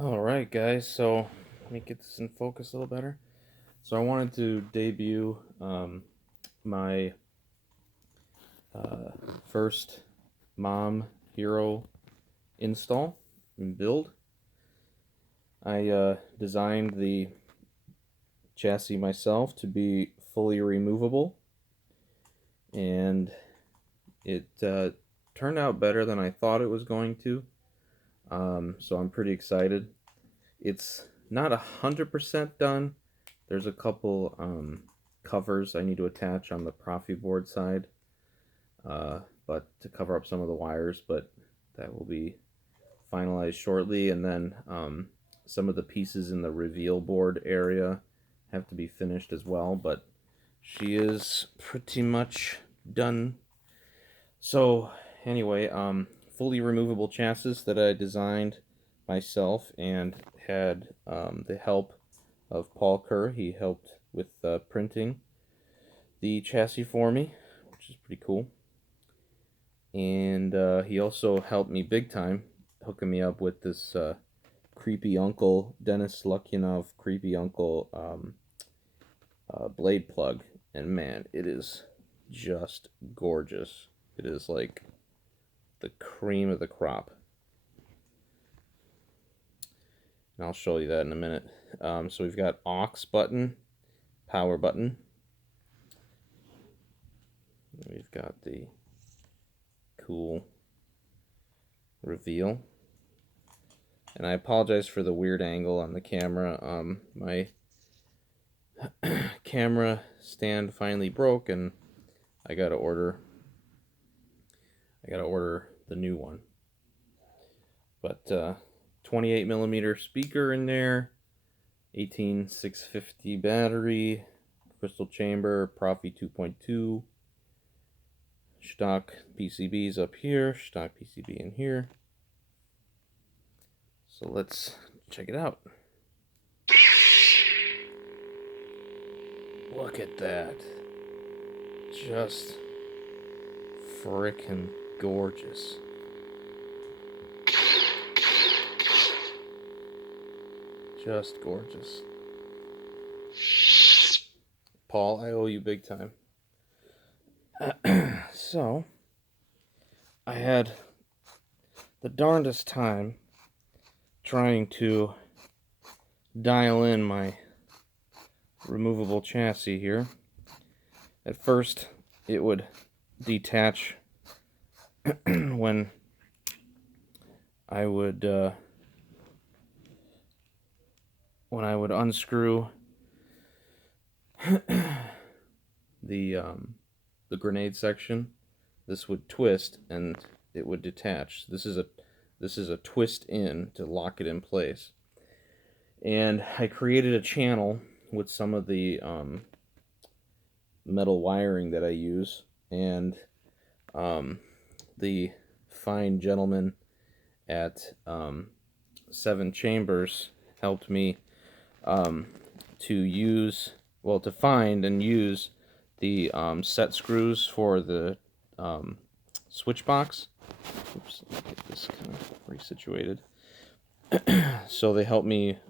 Alright guys, so let me get this in focus a little better. So I wanted to debut my uh, first Mom Hero install and build. I designed the chassis myself to be fully removable, and it turned out better than I thought it was going to. So I'm pretty excited. It's not 100% done. There's a couple covers I need to attach on the Profi board side, but to cover up some of the wires, but that will be finalized shortly. And then some of the pieces in the reveal board area have to be finished as well, but she is pretty much done. So anyway, fully removable chassis that I designed myself and had the help of Paul Kerr. He helped with printing the chassis for me, which is pretty cool. And he also helped me big time, hooking me up with this creepy uncle, Dennis Lukianov, creepy uncle blade plug. And man, it is just gorgeous. It is like the cream of the crop. And I'll show you that in a minute. So we've got aux button, power button. We've got the cool reveal. And I apologize for the weird angle on the camera. My camera stand finally broke, and I gotta order the new one. But 28 millimeter speaker in there, 18650 battery, crystal chamber, Profi 2.2, stock PCBs up here, stock PCB in here. So let's check it out. Look at that. Just frickin' gorgeous. Just gorgeous. Paul, I owe you big time. So, I had the darndest time trying to dial in my removable chassis here. At first, it would detach when I would unscrew the grenade section. This would twist and it would detach. This is a twist in to lock it in place. And I created a channel with some of the metal wiring that I use, and the fine gentleman at 7Chambers helped me to find and use the set screws for the switch box. Oops, let me get this kind of resituated. So they helped me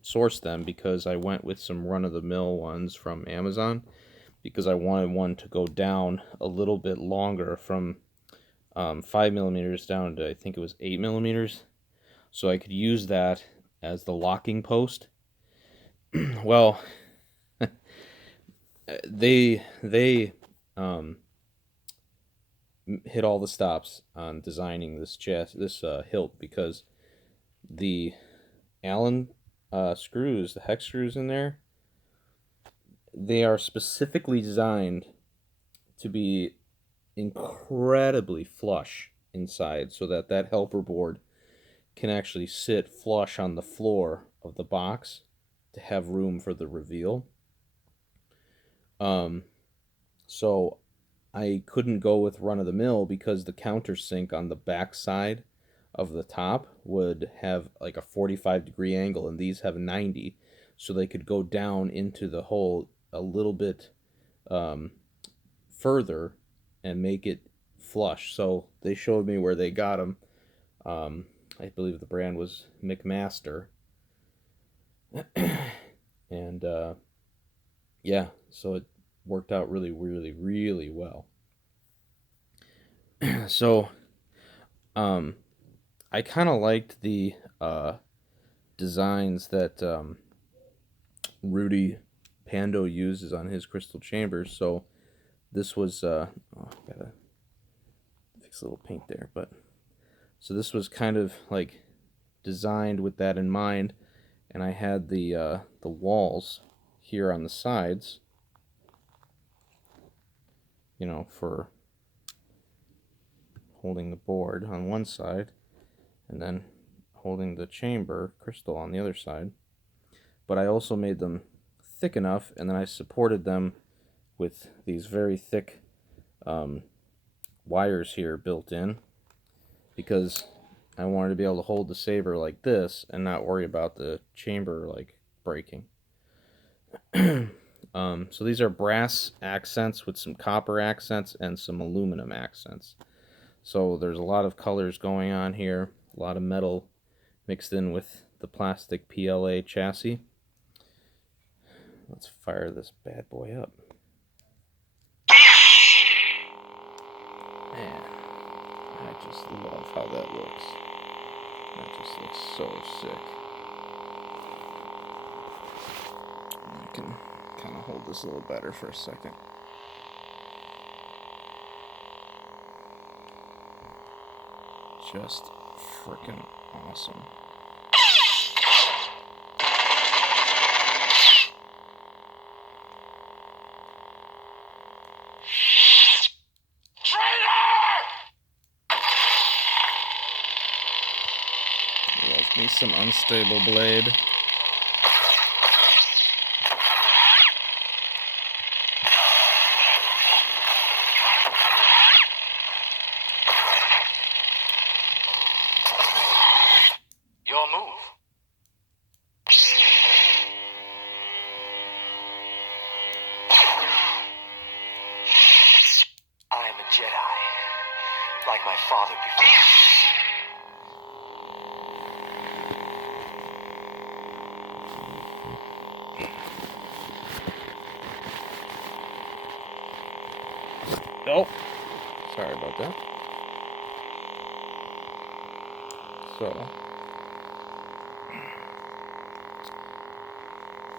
source them, because I went with some run-of-the-mill ones from Amazon, because I wanted one to go down a little bit longer, from 5 millimeters down to, I think it was 8 millimeters, so I could use that as the locking post. Well, they hit all the stops on designing this hilt, because the Allen screws, the hex screws in there, they are specifically designed to be incredibly flush inside, so that that helper board can actually sit flush on the floor of the box to have room for the reveal. So I couldn't go with run-of-the-mill, because the countersink on the back side of the top would have like a 45-degree angle, and these have 90, so they could go down into the hole a little bit further and make it flush. So they showed me where they got them. I believe the brand was McMaster. And yeah, so it worked out really, really, really well. So um, I kind of liked the designs that Rudy Pando uses on his crystal chambers. So this was gotta fix a little paint there, but so this was kind of like designed with that in mind, and I had the walls here on the sides, you know, for holding the board on one side, and then holding the chamber crystal on the other side. But I also made them thick enough, and then I supported them with these very thick wires here built in, because I wanted to be able to hold the saber like this and not worry about the chamber like breaking. So these are brass accents with some copper accents and some aluminum accents. So there's a lot of colors going on here, a lot of metal mixed in with the plastic PLA chassis. Let's fire this bad boy up. Man, I just love how that looks. That just looks so sick. I can kind of hold this a little better for a second. Just freaking awesome. Love me some unstable blade. Your move. I am a Jedi, like my father before. Oh, sorry about that. So,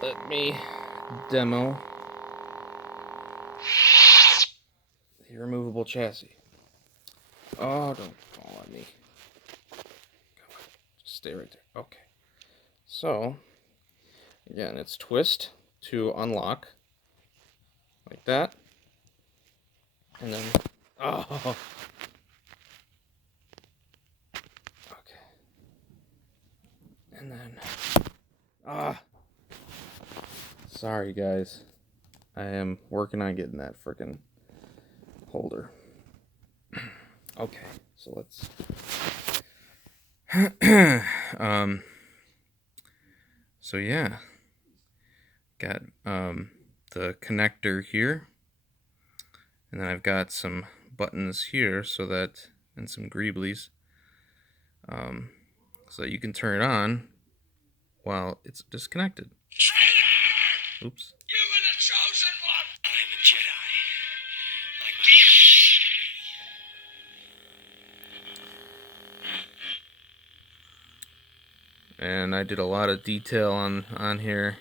let me demo the removable chassis. Oh, don't fall on me. Come on, just stay right there. Okay. So, again, it's twist to unlock, like that. And then, oh. Okay. And then, sorry guys. I am working on getting that frickin' holder. Okay, so let's so yeah, got the connector here, and then I've got some buttons here so that, and some greeblies, so that you can turn it on while it's disconnected. Traitor! Oops. You were the chosen one! I am a Jedi, like my And I did a lot of detail on here.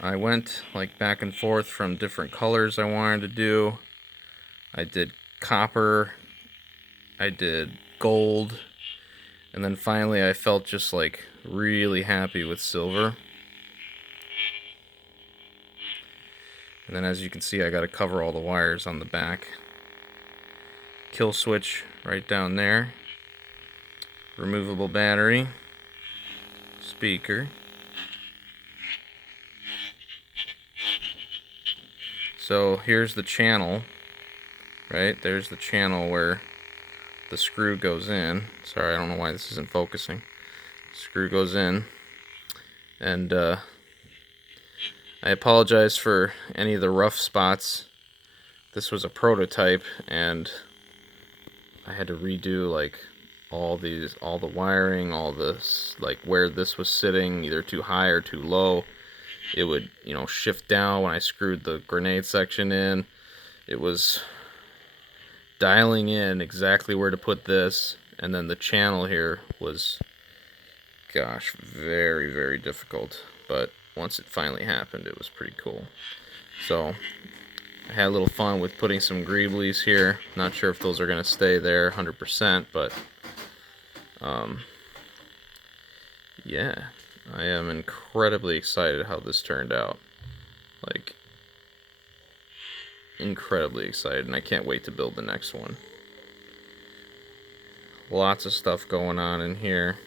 I went like back and forth from different colors I wanted to do. I did copper, I did gold, and then finally I felt just like really happy with silver. And then as you can see, I got to cover all the wires on the back. Kill switch right down there. Removable battery. Speaker. So here's the channel, right? There's the channel where the screw goes in. Sorry, I don't know why this isn't focusing. Screw goes in. And I apologize for any of the rough spots. This was a prototype, and I had to redo like all the wiring, all this, like where this was sitting, either too high or too low. It would, you know, shift down when I screwed the grenade section in. It was dialing in exactly where to put this, and then the channel here was, gosh, very, very difficult. But once it finally happened, it was pretty cool. So I had a little fun with putting some greeblies here. Not sure if those are going to stay there 100%, but yeah, I am incredibly excited how this turned out. Like, incredibly excited, and I can't wait to build the next one. Lots of stuff going on in here.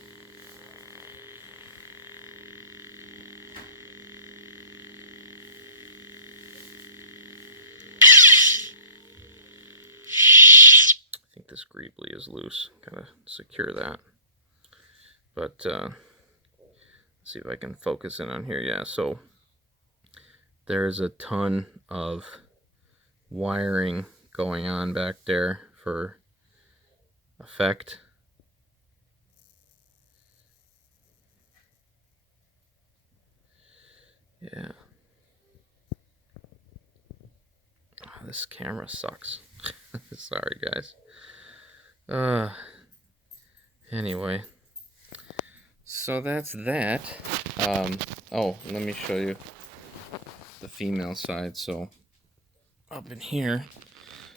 I think this greebly is loose. Gotta secure that. But let's see if I can focus in on here. Yeah, so there's a ton of wiring going on back there for effect. Yeah. Oh, this camera sucks. Sorry, guys. Anyway. So that's that. Oh, let me show you the female side. So up in here.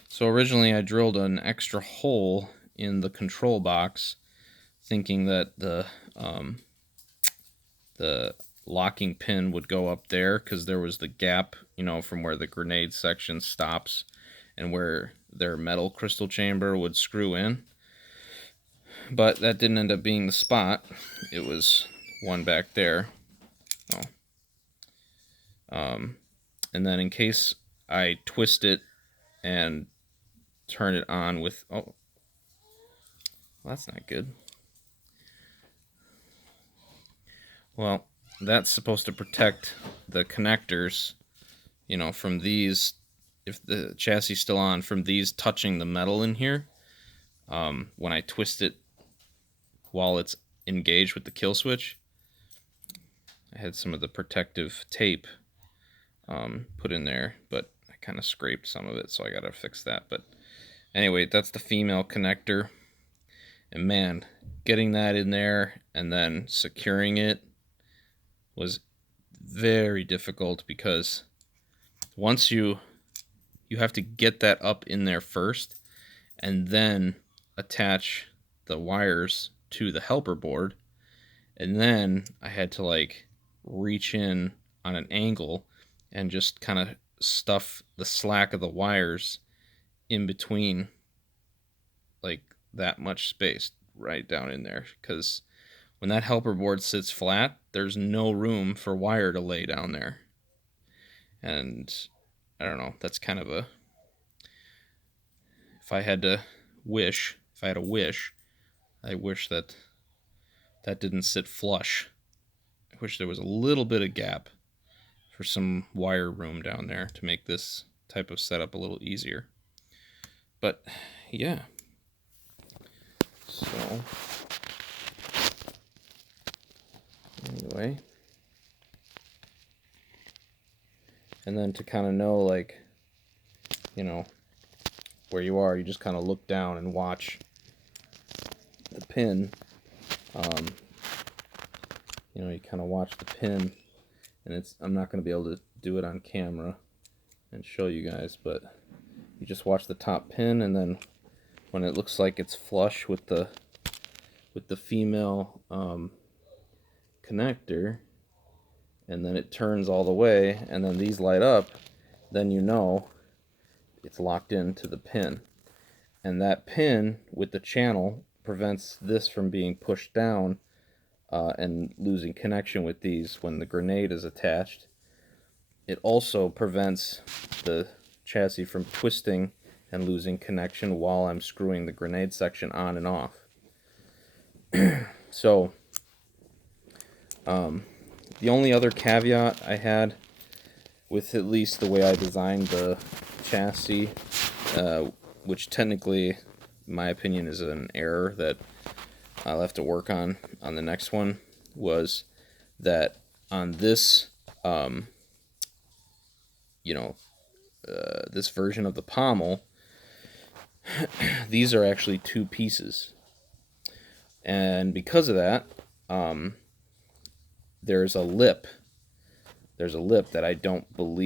So originally I drilled an extra hole in the control box, thinking that the locking pin would go up there, because there was the gap, you know, from where the grenade section stops and where their metal crystal chamber would screw in. But that didn't end up being the spot. It was one back there. Oh. And then in case I twist it and turn it on with... Oh, well, that's not good. Well, that's supposed to protect the connectors, you know, from these, if the chassis is still on, from these touching the metal in here. When I twist it while it's engaged with the kill switch, I had some of the protective tape put in there, but I kind of scraped some of it, so I gotta fix that. But anyway, that's the female connector, and man, getting that in there and then securing it was very difficult, because once you have to get that up in there first and then attach the wires to the helper board, and then I had to like reach in on an angle and just kind of stuff the slack of the wires in between, like that much space right down in there, because when that helper board sits flat, there's no room for wire to lay down there. And I don't know, that's kind of a... If I had a wish, I wish that that didn't sit flush. I wish there was a little bit of gap for some wire room down there to make this type of setup a little easier. But yeah. So anyway, and then to kind of know, like, you know, where you are, you just kind of look down and watch the pin. You know, you kind of watch the pin, and I'm not going to be able to do it on camera and show you guys, but you just watch the top pin, and then when it looks like it's flush with the female connector, and then it turns all the way, and then these light up, then you know it's locked into the pin. And that pin with the channel prevents this from being pushed down and losing connection with these when the grenade is attached. It also prevents the chassis from twisting and losing connection while I'm screwing the grenade section on and off. So the only other caveat I had with at least the way I designed the chassis, which technically, in my opinion, is an error that I'll have to work on the next one was that on this, you know, this version of the pommel, these are actually two pieces. And because of that, there's a lip. There's a lip that I don't believe